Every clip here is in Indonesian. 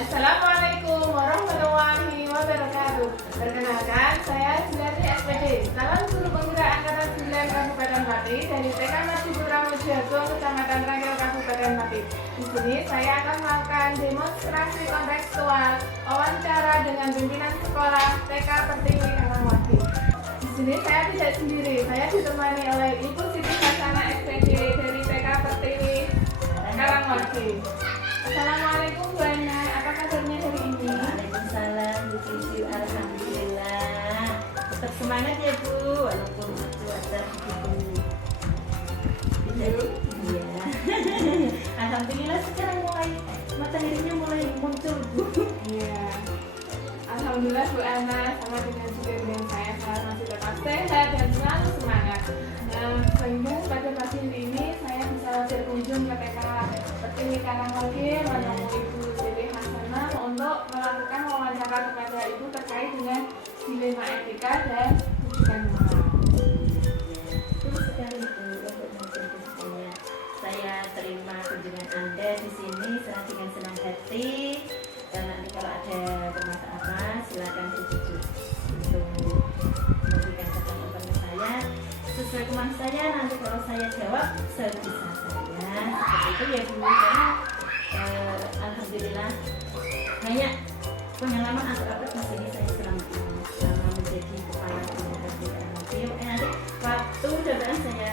Assalamualaikum warahmatullahi wabarakatuh. Perkenalkan, saya Zulari SPD, calon guru penggerak angkatan 9 Kabupaten Pati dari TK Mardi Putra Mojagung, Kecamatan Rangil, Kabupaten Pati. Di sini saya akan melakukan demonstrasi kontekstual wawancara dengan pimpinan sekolah TK Pertiwi Karangwadi. Di sini saya tidak sendiri, saya ditemani oleh Ibu Siti Hasanah SPD dari TK Pertiwi Karangwadi. Assalamualaikum Bu Ana, apa kabarnya hari ini? Waalaikumsalam Bu Cici, alhamdulillah. Tetap semangat ya Bu, walaupun cuaca begitu. Iya. Alhamdulillah sekarang mataharinya mulai muncul Bu. Iya. Alhamdulillah Bu Ana, sama dengan saya masih tetap sehat dan selalu semangat. Sehingga pada pagi ini saya bisa berkunjung ke TK Pertiwi Karangwadi menemui Ibu Siti Hasanah untuk melakukan wawancara kepada Ibu terkait dengan dilema etika dan rujukan moral. Terus sekali Bu untuk menjemputnya. Saya terima kunjungan Anda di sini dengan senang hati. Dan nanti kalau ada permasalahan silakan dibujuk untuk memberikan tanggapan saya sesuai kemampuan saya. Nanti kalau saya jawab sebisa saya seperti itu ya Bu. Karena alhamdulillah banyak pengalaman apa di sini saya selama menjadi kepala nanti waktu dan saya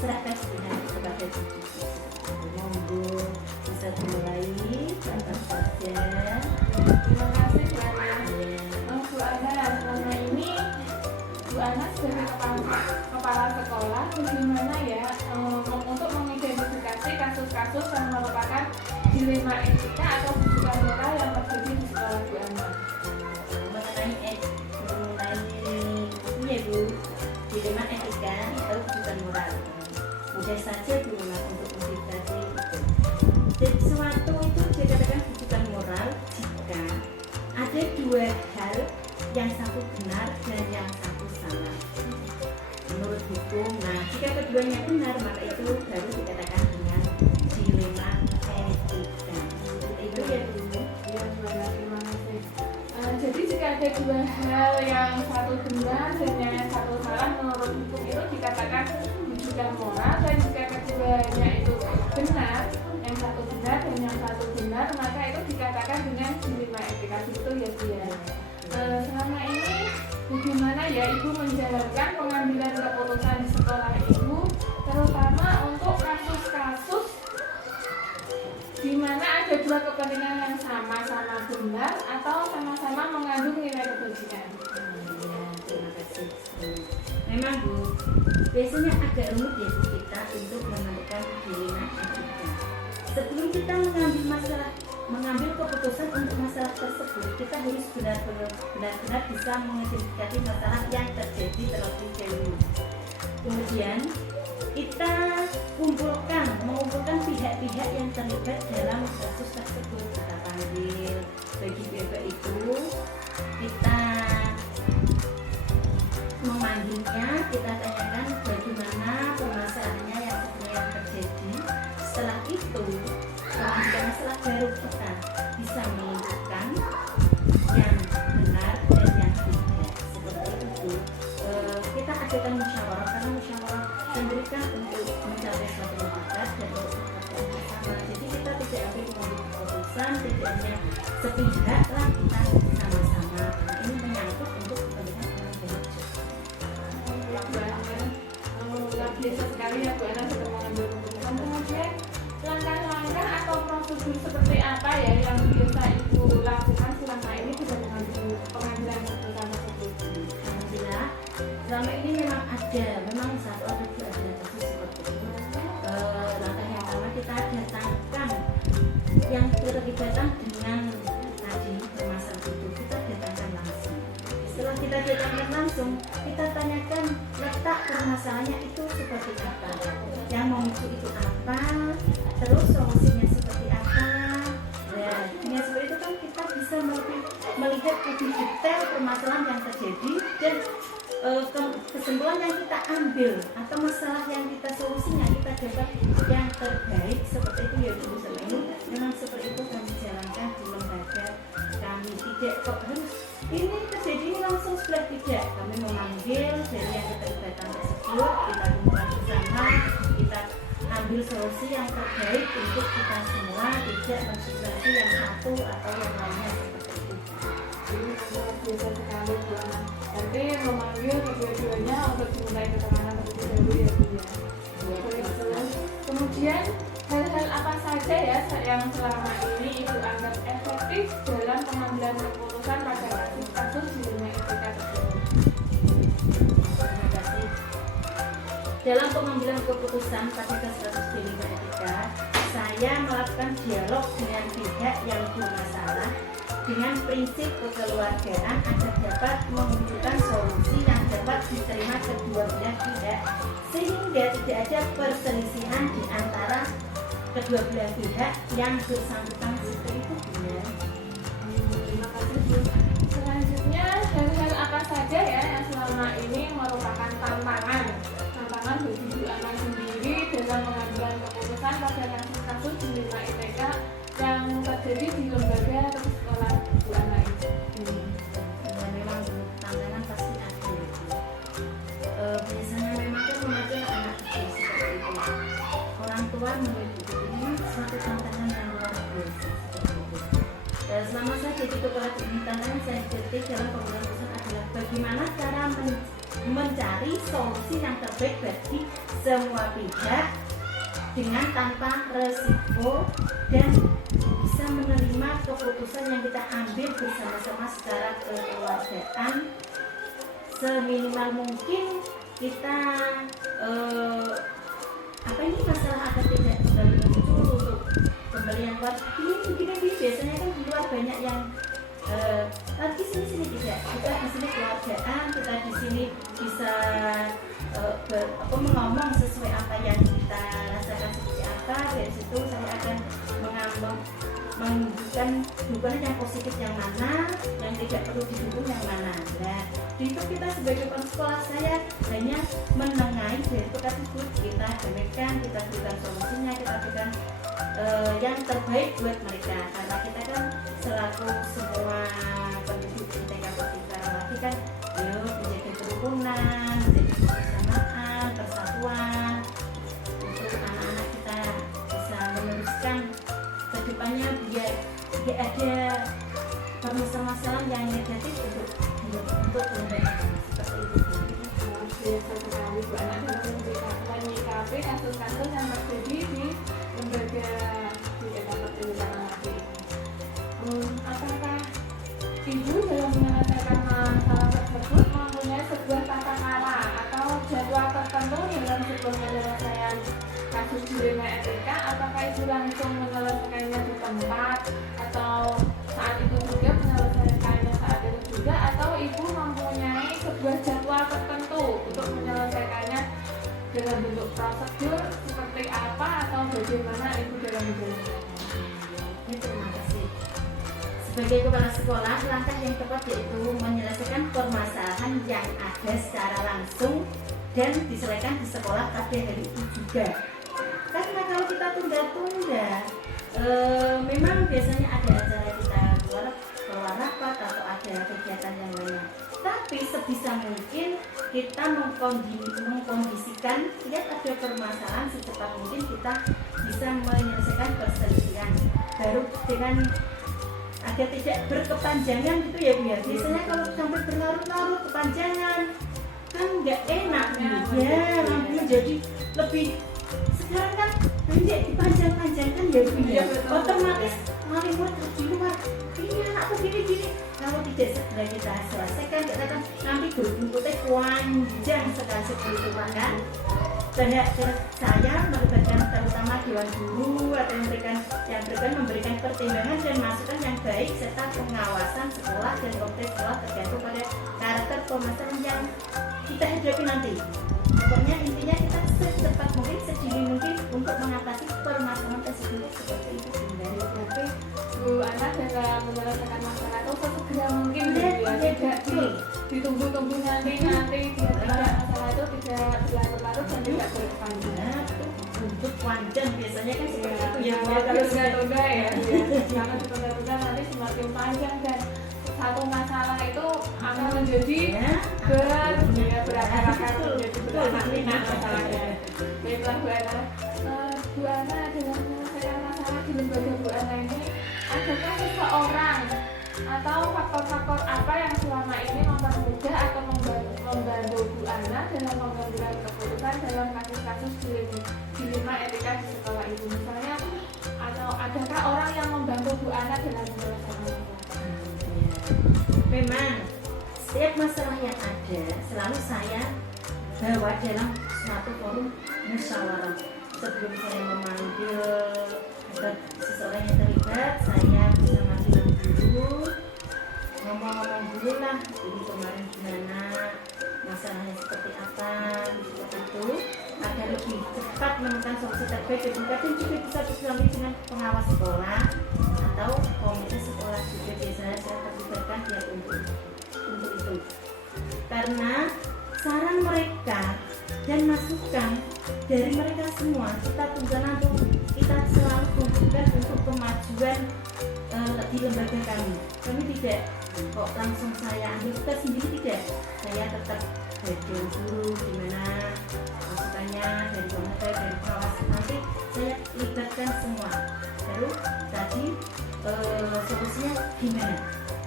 serahkan kepada Bu. Monggo bisa dimulai tanpa saja. Terima kasih Bu Ana. Bu Ana, selama ini Bu Ana sebagai kepala sekolah bagaimana ya untuk mengidentifikasi kasus-kasus yang merupakan dilema etika atau rujukan moral yang terjadi di sekolah Bu Ana? Mengenai ini ya Bu, dilema etika atau rujukan moral. Mudah saja Bu untuk mengidentifikasi sesuatu itu dikatakan rujukan moral jika ada dua hal, yang satu benar dan yang satu salah menurut hukum. Nah, jika keduanya benar maka itu baru dikatakan dengan dilema etika. Itu ya Bu. Ya Bu Ana, terima kasih. Jadi jika ada dua hal yang satu benar dan yang satu salah menurut hukum itu dikatakan rujukan moral, dan jika keduanya itu benar, yang satu benar dan yang satu benar, maka itu dikatakan dengan dilema etika. Itu ya Bu ya. Selama ini bagaimana ya Ibu menjalankan pengambilan keputusan di sekolah Ibu, terutama untuk kasus-kasus di mana ada dua kepentingan yang sama-sama benar atau sama-sama mengandung nilai kebajikan? Ya, terima kasih. Memang Bu, biasanya agak rumit ya Bu kita untuk menentukan dilema etika. Sebelum kita mengambil keputusan untuk masalah tersebut, kita harus benar-benar bisa mengidentifikasi masalah yang terjadi terlebih dahulu. Kemudian kita mengumpulkan pihak-pihak yang terlibat dalam kasus tersebut. Kita panggil bagi pihak itu, kita memanggilnya, kita tanyakan bagaimana permasalahannya yang sebenarnya terjadi. Setelah itu, mengambil masalah baru kita bisa menentukan yang benar dan yang tidak. Seperti itu, kita adakan musyawarah, karena musyawarah sendiri kan untuk mencapai suatu keputusan dan untuk keputusan bersama. Jadi kita tidak ambil keputusan tidak hanya sepihak lah, kita sama-sama. Karena ini menyangkut untuk kepentingan orang banyak. Luar biasa sekali ya Bu Ana sudah mengambil keputusan. Kemudian langkah-langkah atau prosedur seperti apa ya yang biasa Ibu lakukan selama ini tidak mengambil pengambilan keputusan tersebut? Alhamdulillah, selama ini memang satu atau dua ada kasus seperti itu. Langkah yang pertama kita datangkan yang berkaitan dengan tadi permasalahan itu, kita datangkan langsung. Setelah kita datangkan langsung, kita tanyakan letak permasalahannya itu seperti apa, yang memicu itu apa, terus solusinya seperti apa. Ya, dengan seperti itu kan kita bisa melihat lebih detail permasalahan yang terjadi dan kesimpulan yang kita ambil atau masalah yang kita solusinya kita dapat yang terbaik seperti itu ya Bu. Memang seperti itu kami jalankan di tidak kok harus ini terjadi langsung sebelah, tidak. Kami memanggil dari yang keterlibatan tersebut, kita kumpulkan bersama, kita ambil solusi yang terbaik untuk kita semua, tidak mensuplasi yang satu atau yang lainnya seperti itu. Ini luar biasa sekali Bu Ana. Nanti memanggil kedua-duanya untuk dimintai keterangan terlebih dahulu ya Bu ya. Terus, kemudian hal-hal apa saja ya yang selama ini Ibu anggap efektif dalam pengambilan keputusan pada kasus di dunia IPK tersebut? Terima kasih. Dalam pengambilan keputusan pada kasus di dunia etika, saya melakukan dialog dengan pihak yang bermasalah dengan prinsip kekeluargaan agar dapat menunjukkan solusi yang dapat diterima kedua belah pihak sehingga tidak ada perselisihan di antara kedua belah pihak yang bersangkutan seperti itu. Ya. Terima kasih Bu. Selanjutnya hal-hal apa saja ya yang selama ini merupakan tantangan bagi Bu Ana sendiri dalam pengambilan keputusan pada kasus-kasus di lingkungan IPK yang terjadi di lembaga atau sekolah Bu Ana ini? Ya, memang tantangan pasti ada. Biasanya memang kan mengajar anak kecil seperti itu. Orang tua menurut ini suatu tantangan yang luar biasa seperti itu. Selama saya jadi kepala tantangan saya detik dalam pengambilan keputusan adalah bagaimana cara mencari solusi yang terbaik bagi semua pihak dengan tanpa resiko dan bisa menerima keputusan yang kita ambil bersama-sama secara kekeluargaan. Seminimal mungkin kita ini masalah agar tidak kembali muncul untuk pembelian luar begini biasanya kan di luar banyak yang di sini tidak, kita di sini keluargaan, kita di sini bisa mengomong sesuai apa yang kita rasakan seperti apa. Dari situ saya akan menunjukkan dukungan yang positif yang mana, yang tidak perlu didukung yang mana. Nah, di itu kita sebagai kepala sekolah saya hanya menengahi dari itu tersebut, kita demikian, kita berikan solusinya, kita berikan yang terbaik buat mereka, karena kita kan selaku semua penduduk ITK Pertiwi lagi kan yuk menjaga kerukunan, menjaga kebersamaan, persatuan untuk anak-anak kita bisa meneruskan kehidupannya biar tidak ada permasalahan yang negatif untuk lembaga seperti itu. Biasa sekali Bu Ana dalam menyikapi kasus-kasus yang terjadi di lembaga di Etika Pertiwi. Apakah Ibu dalam menyelesaikan masalah tersebut mempunyai sebuah tata cara atau jadwal tertentu dalam sebuah penyelesaian kasus di dunia etika? Apakah Ibu langsung menyelesaikannya di tempat atau saat itu juga menyelesaikannya saat itu juga, atau Ibu mempunyai sebuah jadwal tertentu untuk menyelesaikannya dalam bentuk prosedur seperti apa atau bagaimana Ibu dalam menjalankannya? Terima kasih. Sebagai kepala sekolah, langkah yang tepat yaitu menyelesaikan permasalahan yang ada secara langsung dan diselesaikan di sekolah pada hari itu juga. Karena kalau kita tunda-tunda, memang biasanya ada acara kita keluar rapat atau ada kegiatan yang lainnya. Tapi sebisa mungkin kita mengkondisikan, lihat ada permasalahan, secepat mungkin kita bisa menyelesaikan perselisihan. Baru dengan agar tidak berkepanjangan gitu ya Bu ya. Biasanya kalau sampai berlarut-larut kepanjangan kan nggak enak ya, menjadi lebih. Sekarang kan tidak dipanjang-panjangkan ya Bu ya, otomatis malah murid di luar ini anakku gini-gini. Kalau tidak segera kita selesaikan, kita kan nanti berbuntutnya panjang sekali seperti itu kan. Banyak saya melibatkan terutama Dewan Guru atau yang memberikan pertimbangan dan masukan yang baik serta pengawasan sekolah dan kompleks sekolah tergantung pada karakter permasalahan yang kita hadapi nanti. Pokoknya intinya kita secepat mungkin, sedini mungkin untuk mengatasi permasalahan tersebut seperti itu. Tapi Bu Ana dalam menyelesaikan masalah itu sesegera mungkin ya, tidak ditunggu-tunggu nanti biar masalah itu tidak berlarut-larut dan tidak berkepanjangan. Untuk panjang biasanya kan seperti itu ya. Kalau ditunda-tunda ya, kalau ditunda-tunda nanti semakin panjang dan satu masalah itu akan menjadi berakar-akar menjadi beranak-anak masalahnya. Baiklah Bu Ana, Bu Ana dalam menyelesaikan masalah di lembaga Bu Ana ini, adakah seseorang atau faktor-faktor apa yang selama ini mempermudah atau membantu Bu Ana dalam mengambil keputusan dalam kasus-kasus dilema etika di sekolah itu? Misalnya, atau adakah orang yang membantu Bu Ana dalam menyelesaikan masalah? Memang setiap masalah yang ada selalu saya bawa dalam suatu forum musyawarah. Sebelum saya memanggil seseorang yang terlibat, saya bisa manggil dulu, ngomong-ngomong dulu lah, jadi kemarin gimana, masalahnya seperti apa, seperti itu, agar lebih cepat menemukan solusi terbaik dan kadang juga bisa bersinergi dengan pengawas sekolah atau komite sekolah juga biasanya saya terlibatkan dia untuk itu, karena saran mereka dan masukan dari mereka semua kita tunggu untuk kita selalu tunjukkan untuk kemajuan di lembaga kami tidak kok langsung saya ambil kita sendiri, tidak, saya tetap belajar dulu gimana masukannya dari komite, dari pengawas, nanti saya libatkan semua baru tadi solusinya gimana,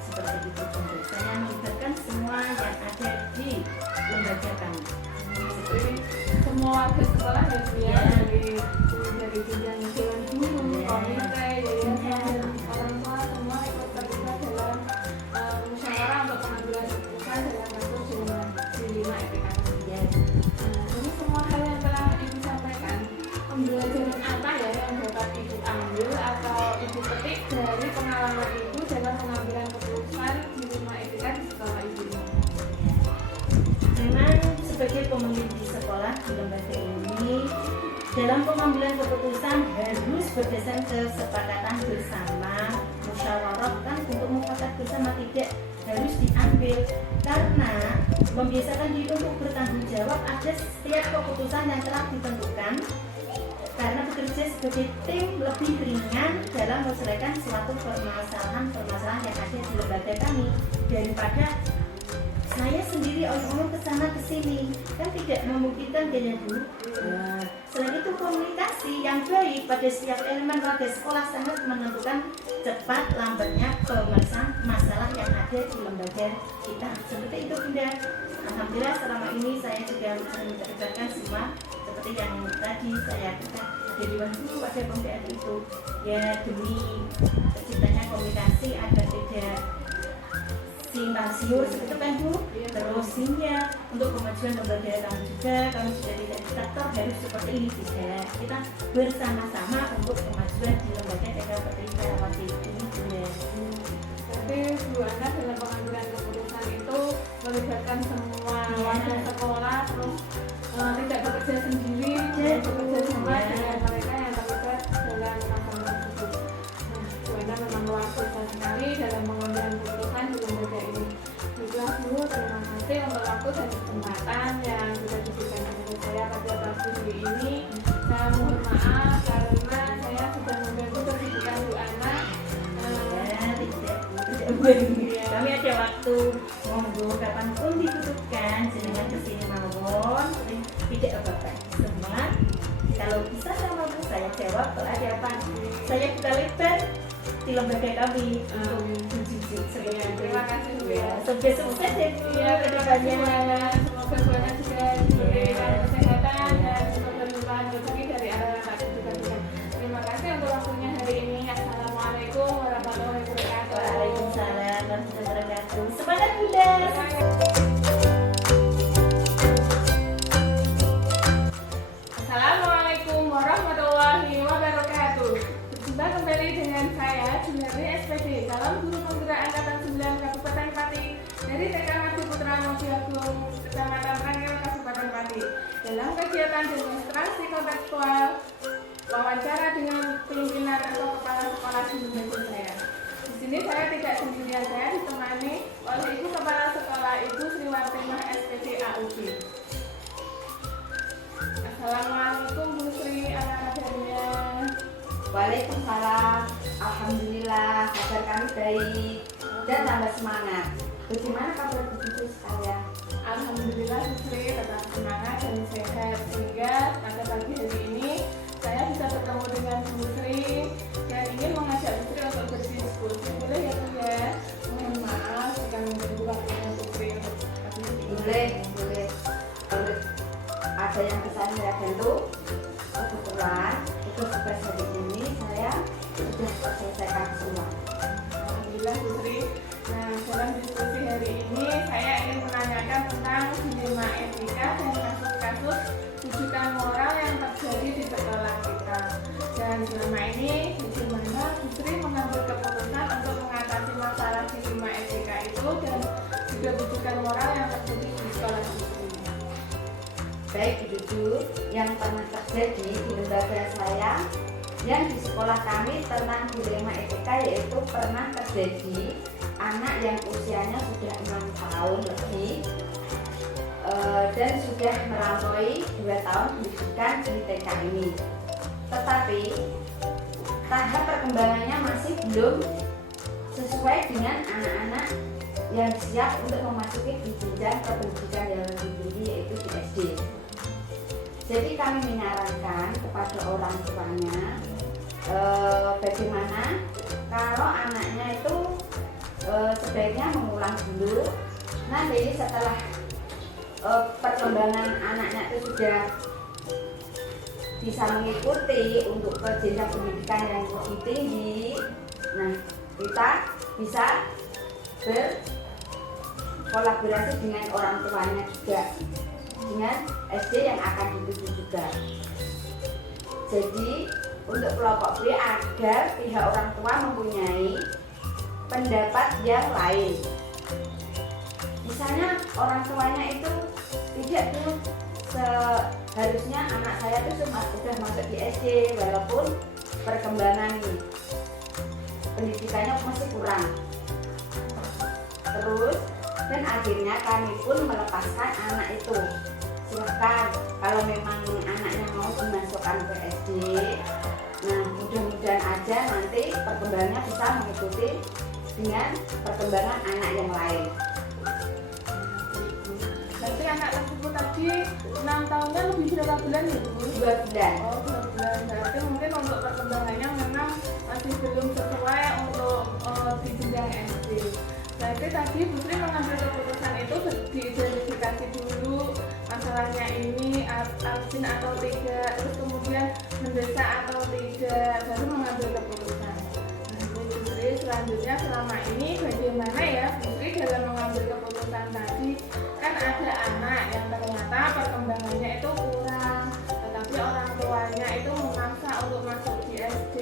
seperti itu. Saya melibatkan semua yang ada di lembaga kami. Jadi semua warga sekolah ya, dari jenjang dewan guru, komite, yayasan, orang tua semua ikut terlibat dalam musyawarah untuk pengambilan keputusan dalam kasus dilema etika. Jadi semua hal yang telah Ibu sampaikan, pembelajaran apa ya yang dapat Ibu ambil atau Ibu petik dari pengalaman Ibu dalam pengambilan keputusan dilema etika di sekolah Ibu? Memang sebagai pemimpin di sekolah di lembaga ini, dalam pengambilan keputusan harus berdasarkan kesepakatan bersama, musyawarah kan untuk mufakat bersama, tidak harus diambil karena membiasakan diri untuk bertanggung jawab atas setiap keputusan yang telah ditentukan, karena bekerja sebagai tim lebih ringan dalam menyelesaikan suatu permasalahan yang ada di lembaga kami daripada saya sendiri orang-orang kesana kesini, kan tidak memungkinkan gaya Bu. Selain itu komunikasi yang baik pada setiap elemen warga sekolah sangat menentukan cepat lambatnya pemeriksaan masalah yang ada di lembaga kita. Seperti itu Bunda. Alhamdulillah selama ini saya juga sering terlibatkan semua seperti yang tadi saya katakan jadi waktu ada pembinaan itu ya demi terciptanya komunikasi agar tidak simpang siur seperti itu kan Bu. Terus untuk kemajuan lembaga kami juga, kami sudah tidak diktator harus seperti ini juga. Kita bersama-sama untuk kemajuan di lembaga seperti Karawati ini juga. Jadi Bu Ana dalam pengambilan keputusan itu melibatkan semua warga sekolah, terus tidak bekerja sendiri, bekerja sama dengan mereka yang terlibat dalam masalah tersebut. Bu Ana memang luar biasa sekali dalam pengambilan keputusan di lembaga ini. Baiklah Bu, terima kasih untuk waktu dan kesempatan yang sudah diberikan kepada saya pada pagi ini. Saya mohon maaf karena saya sudah mengganggu kesibukan Bu Ana. Kami ada waktu, monggo kapanpun dibutuhkan jenengan kesini mawon, tidak apa-apa. Semua kalau bisa sama Bu saya jawab, kalau ada apa saya buka lebar di lembaga kami untuk jujur. Terima kasih Bu ya. Semoga sukses ya Bu. Iya, terima kasih banyak. Semoga Bu Ana juga diberikan kesehatan dan semoga berlimpahan rezeki dari arah yang tak terduga. Terima kasih untuk waktunya hari ini. Assalamualaikum warahmatullahi wabarakatuh. Waalaikumsalam warahmatullahi wabarakatuh. Semangat Bunda. Assalamualaikum warahmatullahi wabarakatuh. Berjumpa kembali dengan saya Jumeri SPD, calon guru penggerak angkatan 9 Kabupaten Pati dari TK Madu Putra Mojiagung, Kecamatan Rangil, Kabupaten Pati. Dalam kegiatan demonstrasi kontekstual wawancara dengan pimpinan atau kepala sekolah di lembaga saya. Di sini saya tidak sendirian, saya ditemani oleh Ibu Kepala Sekolah Ibu Sri Wartimah SPD AUB. Assalamualaikum Bu Sri, apa kabarnya? Waalaikumsalam. Alhamdulillah, kabar kami baik. dan tambah semangat. Bagaimana kabar Bu Putri sekalian? Alhamdulillah Putri tetap semangat dan sehat, sehingga pada pagi hari ini saya bisa bertemu dengan Putri dan ingin mengajak Putri untuk berdiskusi. Boleh ya Bu ya? Mohon maaf jika mengganggu waktunya Putri untuk pagi hari ini. Boleh. Kalau ada yang bisa saya bantu, kebetulan tugas hari ini saya sudah selesaikan semua. Alhamdulillah Putri. Nah, dalam diskusi hari ini saya ingin menanyakan tentang dilema etika dan kasus-kasus rujukan moral yang terjadi di sekolah kita. Dan selama ini bagaimana Putri mengambil keputusan untuk mengatasi masalah dilema etika itu dan juga rujukan moral yang terjadi di sekolah Putri. Baik Bu Dudu, yang pernah terjadi di lembaga saya yang di sekolah kami tentang dilema etika, yaitu pernah terjadi anak yang usianya sudah 6 tahun lebih dan sudah melampaui 2 tahun pendidikan di TK ini, tetapi tahap perkembangannya masih belum sesuai dengan anak-anak yang siap untuk memasuki jenjang pendidikan yang lebih tinggi, yaitu di SD. Jadi kami menyarankan kepada orang tuanya bagaimana kalau anaknya itu sebaiknya mengulang dulu. Nanti setelah perkembangan anaknya itu sudah bisa mengikuti untuk ke jenjang pendidikan yang lebih tinggi, nah kita bisa berkolaborasi dengan orang tuanya juga, dengan SD yang akan dituju juga. Jadi untuk kelompok B, agar pihak orang tua mempunyai pendapat yang lain. Misalnya orang tuanya itu tidak tuh seharusnya anak saya itu sudah masuk di SD walaupun perkembangan pendidikannya masih kurang. Terus dan akhirnya kami pun melepaskan anak itu. Silahkan kalau memang anaknya mau dimasukkan ke SD. Nah, mudah-mudahan aja nanti perkembangannya bisa mengikuti dengan perkembangan anak yang lain. Berarti anak tersebut tadi 6 tahunnya lebih berapa bulan ya Bu? 2 bulan. Oh, 2 bulan. Berarti mungkin untuk perkembangannya memang masih belum sesuai untuk di jenjang SD. Berarti tadi Putri mengambil keputusan itu diidentifikasi dulu masalahnya ini urgent atau tidak, terus kemudian mendesak atau tidak, baru mengambil keputusan. Nah, Putri selanjutnya selama ini bagaimana ya Putri dalam mengambil keputusan tadi? Kan ada anak yang ternyata perkembangannya itu kurang, tetapi orang tuanya itu memaksa untuk masuk di SD,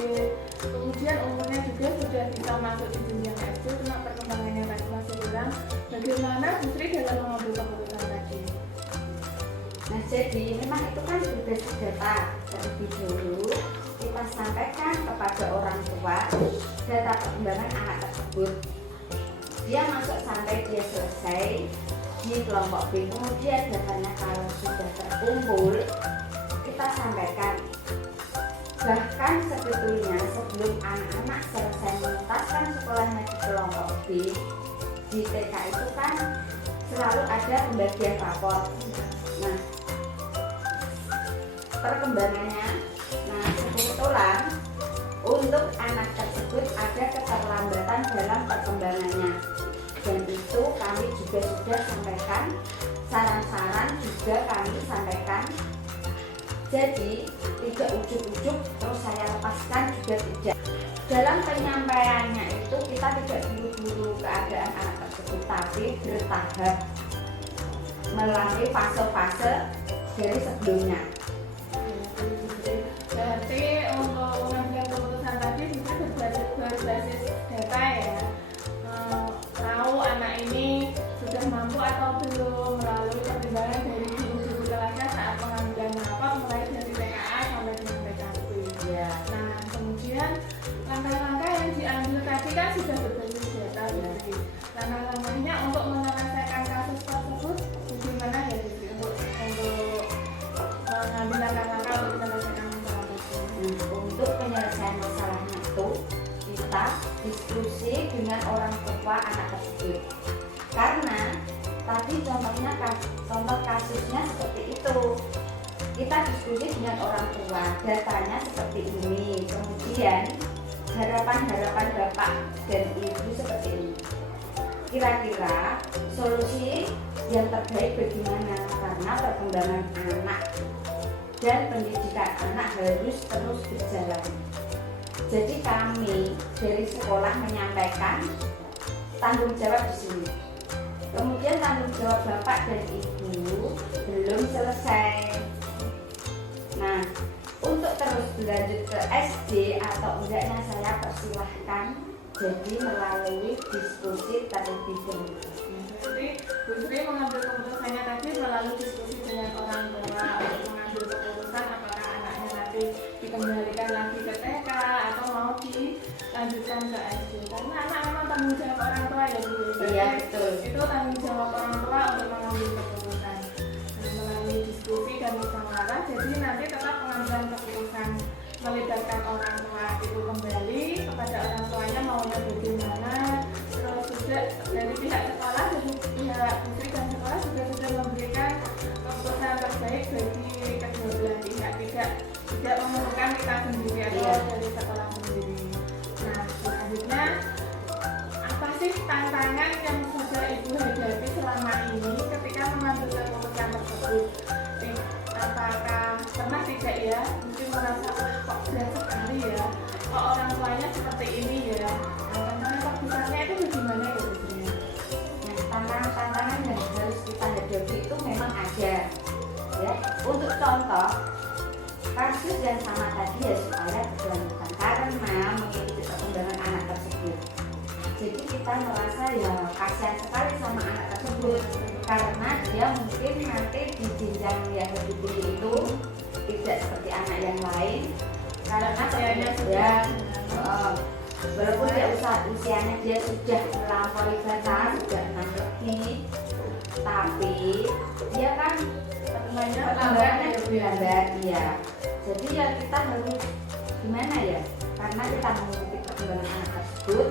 kemudian umurnya juga sudah bisa masuk di jenjang SD, cuma perkembangannya tadi masih kurang. Bagaimana Putri dalam mengambil keputusan tadi? Nah, jadi memang itu kan berbasis data. Terlebih dulu kita sampaikan kepada orang tua data perkembangan anak tersebut. Dia masuk sampai dia selesai di kelompok B. Kemudian datanya kalau sudah terkumpul, kita sampaikan. Bahkan sebetulnya sebelum anak-anak selesai menuntaskan sekolahnya di kelompok B, di TK itu kan selalu ada pembagian rapor. Nah, perkembangannya, nah kebetulan untuk anak tersebut ada keterlambatan dalam perkembangannya, dan itu kami juga sudah sampaikan, saran-saran juga kami sampaikan. Jadi tidak ujuk-ujuk terus saya lepaskan juga tidak. Dalam penyampaiannya itu kita tidak buru-buru keadaan anak tersebut, tapi bertahap melalui fase-fase dari sebelumnya. Berarti untuk mengambil keputusan tadi bisa berbasis data ya, tahu anak ini sudah mampu atau belum melalui pertimbangan dari guru-guru kelasnya saat pengambilan rapor mulai dari TKA sampai dengan TKP. Ya. Nah, kemudian langkah-langkah yang diambil tadi kan sudah berbasis data berarti. Langkah-langkahnya untuk menyelesaikan kasus tersebut bagaimana ya Desi? Untuk mengambil langkah-langkah untuk menyelesaikan masalah tersebut. Untuk penyelesaian masalahnya itu kita diskusi dengan orang tua anak tersebut. Karena tadi contoh kasusnya seperti itu, kita diskusi dengan orang tua, datanya seperti ini, kemudian harapan bapak dan ibu seperti ini. Kira-kira solusi yang terbaik bagaimana? Karena perkembangan anak dan pendidikan anak harus terus berjalan. Jadi kami dari sekolah menyampaikan tanggung jawab di sini. Kemudian tanggung jawab bapak dan ibu belum selesai. Nah, untuk terus berlanjut ke SD atau enggaknya saya persilahkan jadi melalui diskusi terlebih dahulu. Jadi Bu Sri mengambil keputusannya tadi melalui diskusi dengan orang tua untuk mengambil keputusan apakah anaknya nanti dikembalikan lagi ke TK atau mau dilanjutkan ke SD. Karena anak memang tanggung jawab orang tua ya Bu. Iya betul. Itu tanggung jawab orang tua untuk mengambil keputusan. Dan melalui diskusi dan musyawarah, jadi nanti tetap pengambilan keputusan melibatkan orang tua itu kembali kepada orang tuanya maunya bagaimana. Terus juga dari pihak sekolah dan pihak Putri dan sekolah juga sudah memberikan keputusan terbaik bagi kedua belah pihak, tidak memerlukan kita sendiri atau dari sekolah sendiri. Nah, selanjutnya apa sih tantangan yang sudah Ibu hadapi selama ini ketika mengambil keputusan tersebut? Apakah pernah tidak ya mungkin merasa kok berat sekali ya, kok orang tuanya seperti ini ya? Tantangan terbesarnya itu bagaimana ya Bu Sri? Nah, tantangan yang harus kita hadapi itu memang ada. Ya, untuk contoh kasus yang sama tadi ya supaya berkelanjutan karena mengikuti perkembangan anak tersebut. Jadi kita merasa ya kasihan sekali sama anak tersebut karena dia mungkin nanti di jenjang yang lebih tinggi itu tidak seperti anak yang lain karena Usianya sudah walaupun usianya dia sudah melampaui batas sudah 6 lebih, tapi dia kan perkembangannya lebih lambat ya. Jadi ya kita harus gimana ya, karena kita mengikuti perkembangan anak tersebut.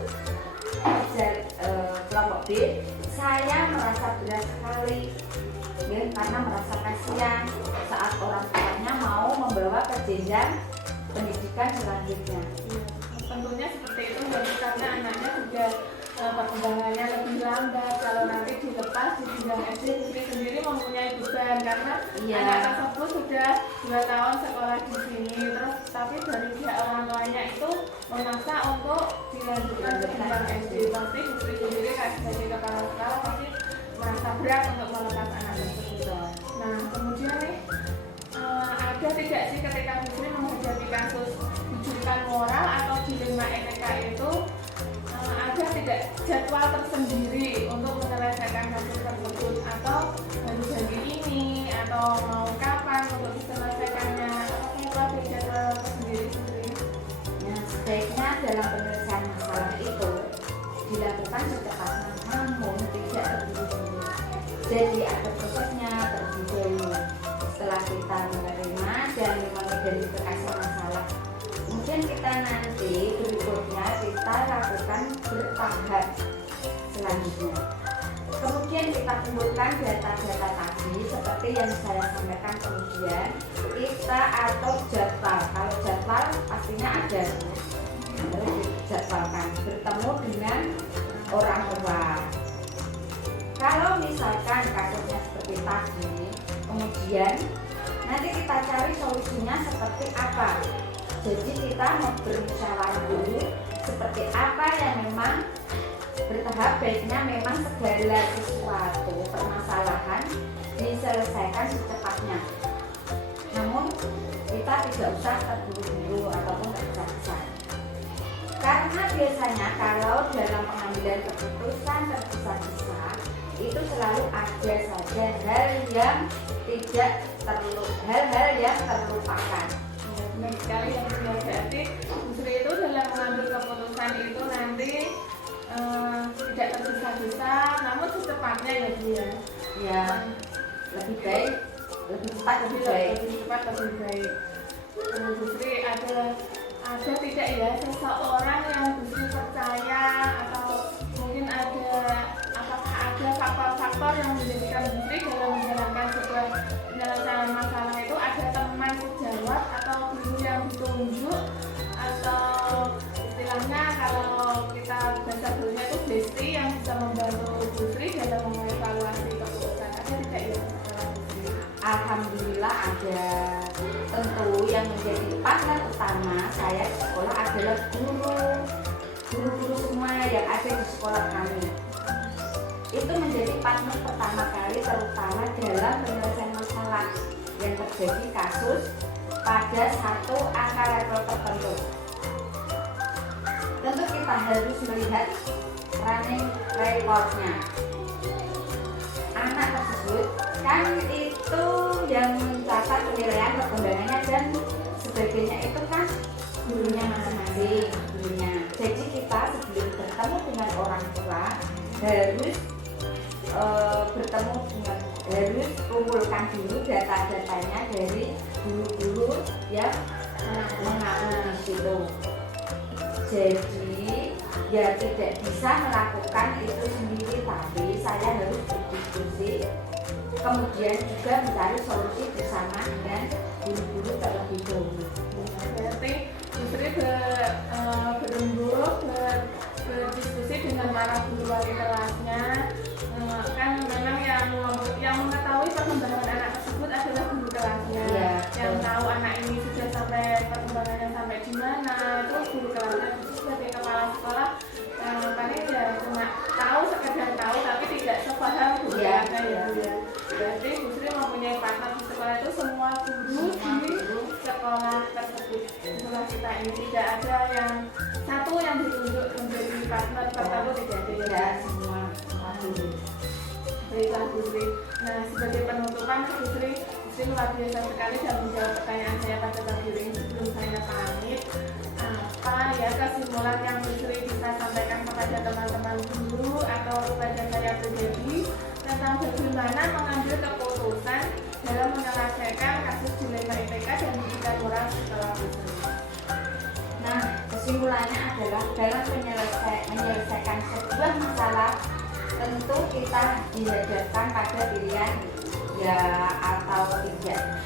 Kelompok B, saya merasa berat sekali ya, karena merasa kasihan saat orang tuanya mau membawa ke jenjang pendidikan selanjutnya. Tentunya seperti itu karena anaknya juga perkembangannya lebih lambat. Kalau nanti dilepas di jenjang SD, Putri sendiri mempunyai beban karena anak tersebut sudah 2 tahun sekolah di sini. Terus tapi dari pihak orang tuanya itu memaksa untuk dilanjutkan ke jenjang SD. Pasti Putri sendiri sebagai kepala sekolah pasti merasa berat untuk melepas anak tersebut. Nah kemudian nih ada tidak sih ketika Putri menghadapi kasus rujukan moral atau dilema etika itu ada tidak jadwal tersendiri untuk menyelesaikan kasus tersebut atau harus hari ini atau mau kapan untuk diselesaikannya, apakah itu ada jadwal tersendiri sendiri? Nah, sebaiknya dalam penyelesaian masalah itu dilakukan secepatnya namun tidak terburu-buru. Jadi ada prosesnya terlebih dahulu. Setelah kita menerima dan mengidentifikasi masalah, kemudian kita nanti berikutnya kita lakukan bertahap selanjutnya. Kemudian kita kumpulkan data-data tadi seperti yang saya sampaikan, kemudian kita atur jadwal. Kalau jadwal pastinya ada, harus dijadwalkan bertemu dengan orang tua. Kalau misalkan kasusnya seperti tadi, kemudian nanti kita cari solusinya seperti apa. Jadi kita mau bermusyawarah dulu seperti apa yang memang bertahap, baiknya memang segala sesuatu permasalahan diselesaikan secepatnya. Namun kita tidak usah terburu-buru ataupun tergesa-gesa. Karena biasanya kalau dalam pengambilan keputusan tergesa-gesa itu selalu ada saja hal-hal yang terlupakan. Benar sekali yang berarti Sri itu dalam mengambil keputusan itu nanti tidak tergesa-gesa, namun secepatnya ya dia. Ya, lebih baik, lebih cepat lebih baik. Lebih cepat lebih baik. Bu Sri ada ada tidak ya seseorang yang Busri percaya, atau mungkin apakah ada faktor-faktor yang menjadikan Busri dalam menjalankan sebuah penyelesaian masalah itu ada teman sejawat atau guru yang ditunjuk, atau istilahnya kalau kita bahasa dulunya itu bestie yang bisa membantu Busri dalam mengevaluasi keputusan. Ada tidak ya masalah Busri? Alhamdulillah ada. Tentu yang menjadi partner utama saya di sekolah adalah guru-guru semua yang ada di sekolah kami. Itu menjadi partner pertama kali terutama dalam penyelesaian masalah yang terjadi kasus pada satu angka level tertentu. Tentu kita harus melihat running recordnya anak tersebut, kan itu yang mencatat penilaian perkembangannya dan sebagainya itu kan gurunya masing-masing gurunya. Jadi kita sebelum bertemu dengan orang tua harus harus kumpulkan dulu data-datanya dari guru-guru yang mengaku di situ. Jadi ya tidak bisa melakukan itu sendiri, tapi saya harus berdiskusi, kemudian juga mencari solusi bersama dengan guru-guru terlebih dahulu. Berarti Busri berembuk berdiskusi dengan para guru wali kelasnya. Kan memang yang mengetahui perkembangan anak tersebut adalah guru kelasnya. Ya, yang tahu anak ini sudah sampai perkembangannya sampai di mana itu guru kelasnya. Sebagai kepala sekolah paling ya cuma tahu, sekedar tahu, tapi tidak sepaham guru kelasnya ya. Berarti Busri mempunyai partner di sekolah itu semua guru di sekolah tersebut. Sekolah kita ini tidak ada yang satu yang ditunjuk menjadi partner tertentu, tidak ada ya. Semua guru. Baiklah Busri. Nah, sebagai penutupan Busri luar biasa sekali dalam menjawab pertanyaan saya pada pagi ini. Sebelum saya pamit, apa ya kesimpulan yang Busri bisa sampaikan kepada teman-teman guru atau kepada saya pribadi tentang bagaimana mengambil keputusan dalam menyelesaikan kasus dilema IPK dan pendidikan moral setelah Busri? Nah, kesimpulannya adalah dalam menyelesaikan sebuah masalah tentu kita dihadapkan pada pilihan ya atau tidak.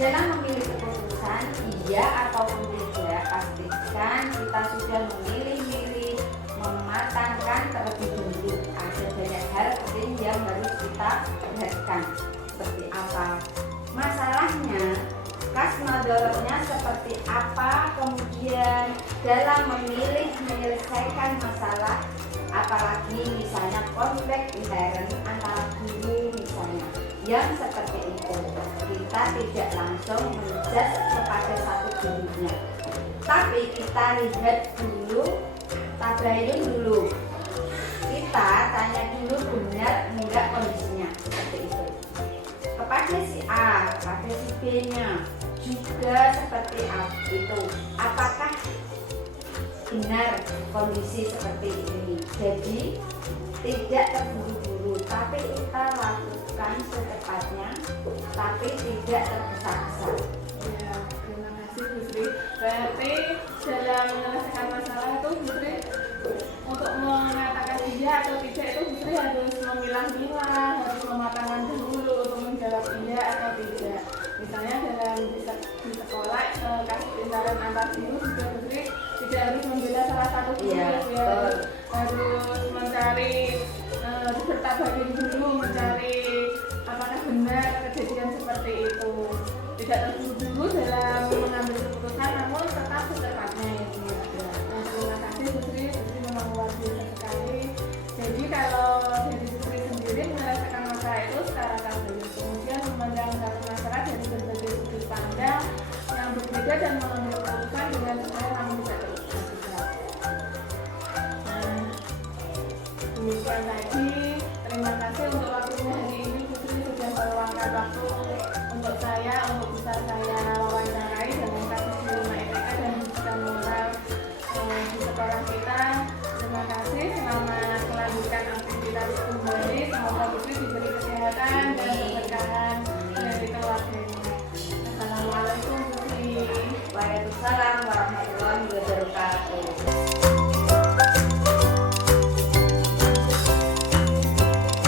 Dalam memilih keputusan iya ataupun tidak, pastikan kita sudah memilih mematangkan terlebih dahulu. Ada banyak hal penting yang harus kita perhatikan, seperti apa masalahnya, kas madorotnya seperti apa, kemudian dalam memilih menyelesaikan masalah, apalagi misalnya konflik intern antara guru misalnya yang seperti itu, kita tidak langsung menjudge kepada satu gurunya, tapi kita lihat dulu, tabayun dulu, kita tanya dulu benar enggak kondisinya seperti itu kepada si A, kepada si B nya juga seperti itu, apakah benar kondisi seperti ini. Jadi tidak terburu-buru, tapi kita lakukan secepatnya, tapi tidak tergesa-gesa. Ya, terima kasih Busri. Berarti dalam menyelesaikan masalah itu Busri untuk mengatakan iya atau tidak itu Busri harus memilah-milah, harus mematangkan dulu untuk menjawab iya atau tidak. Misalnya dalam di sekolah kasus intern antar guru juga Busri tidak harus membela salah satu guru, ya harus mencari bertabayun dulu, mencari apakah benar kejadian seperti itu. Tidak terburu-buru dalam mengambil keputusan, namun tetap secepatnya ya. Nah, terima kasih Busri memang luar biasa sekali. Jadi kalau dari Busri sendiri menyelesaikan masalah itu secara tabayun, kemudian memandang satu masalah dari berbagai sudut pandang yang berbeda dan mengambil keputusan dengan supaya namun bisa terus. Nah, demikian tadi. Terima kasih untuk waktunya hari ini. Busri sudah meluangkan waktu untuk saya, untuk bisa saya wawancarai dalam kasus dilema IPK dan pendidikan moral di sekolah kita. Terima kasih. Selamat melanjutkan aktivitas kembali. Semoga Busri diberi kesehatan dan keberkahan dari keluarganya. Assalamualaikum Busri. Waalaikumsalam warahmatullahi Oke.